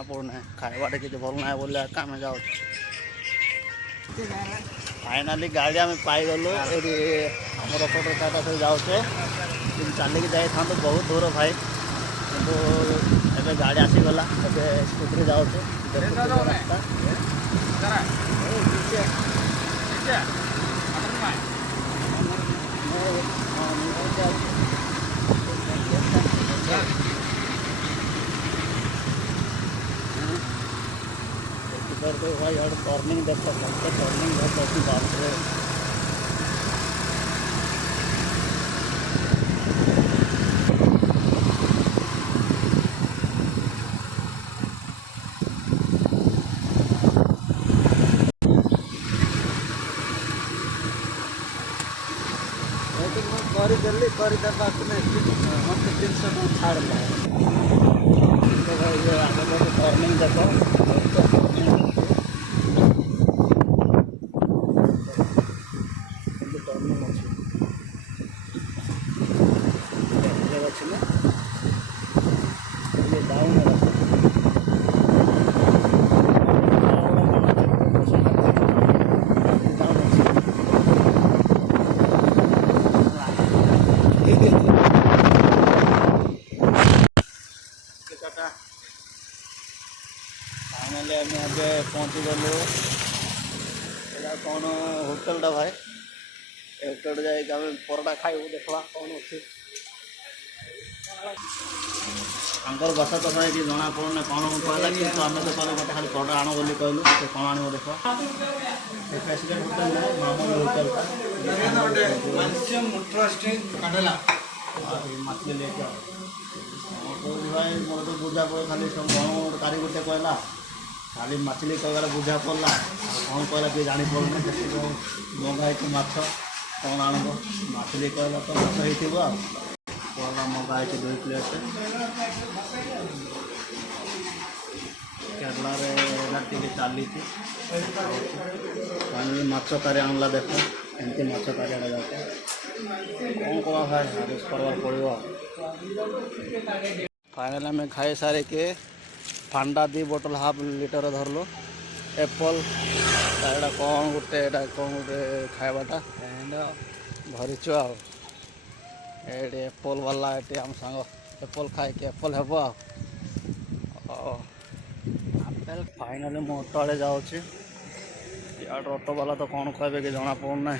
जना पड़ना खाइबाटे किसी भल ना बोले आम जाऊ फाइनाली गाड़ी आम पाईगलु ये आम रपटर टाटा से जाऊे चलिकी जाई था बहुत दूर भाई किंतु एबे गाड़ी आसीगला स्कूटी जाऊे भाई यार टर्निंग देखो टर्निंग देखो बाप रे करदेली करदेवा मत 300 टका छाड़ला तो भाई आगे टर्निंग देखो टर्निंग अच्छी ना ये डाउन फाइनाली आम आगे पहुँची गलु कौन होटेलटा भाई होटेल जाए परोटा खाइबू देखा कौन अच्छे भाषा तो भाई जना पड़ना कौन कहला कि आम तो कहलु मत खाली परोटा आण बोली कहलु से कौन आण देख प्रेसिडेंट होटेल ना मामूली होटेलटा मछली लेके भाई मोर तो बुझा पड़े खाली कौन कारीगर कहला खाली मछली कहला बुझा पड़ा कौन कहला कि जानी पड़ना मंगाई माछ कौन आण मछली कहला तो माछ हो कहला मंगाई 2 प्लेट केरला टे चली माछ तारी आणला देख एमती माछ तारी आना जाते कौन कह भाई आदेश करवा पड़ो फाइनाल आम खाई सारिके ठंडा 2 बोतल हाफ लिटर धरलु एप्पल एटा कौन गोटे खाइबाटा धरीचु ये एप्पल वाला ये आम सांग एप्पल खाई एप्पल हे आपेल फाइनाली मु ऑटो आड़े जाऊँगी ऑटो वाला तो कौन कहे कि जना पड़ना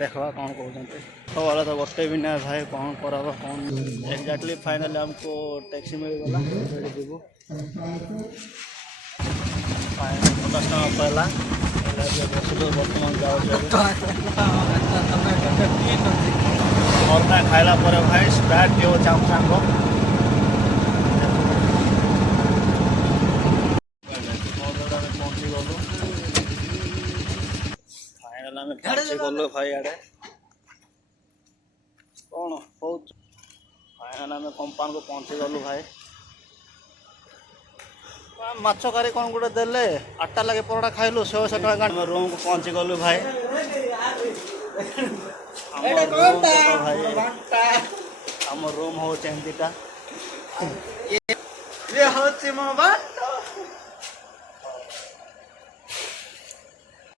देखा कौन कहते ऑटो वाला तो गोटे भी ना भाई कौन कर कौन एक्जाक्टली फाइनाली हमको टैक्सी मिलगला जीवु 50 टका पहला बर्तमान जाऊँ खाइला भाई स्प्राइट पियो चाहूँ सांग पहुँची गलु फाइनाल आम पहुँची गलु भाई आड़े कौन बहुत फाइनाल आम कंपाउंड को पहुँची गलु भाई माछ कारी कौन गोटे देले 8टा लगे परोटा खाइलु 100 टका रूम को पहुँची गलु भाई आम रूम हो एमतीटा ये हूँ मो बाट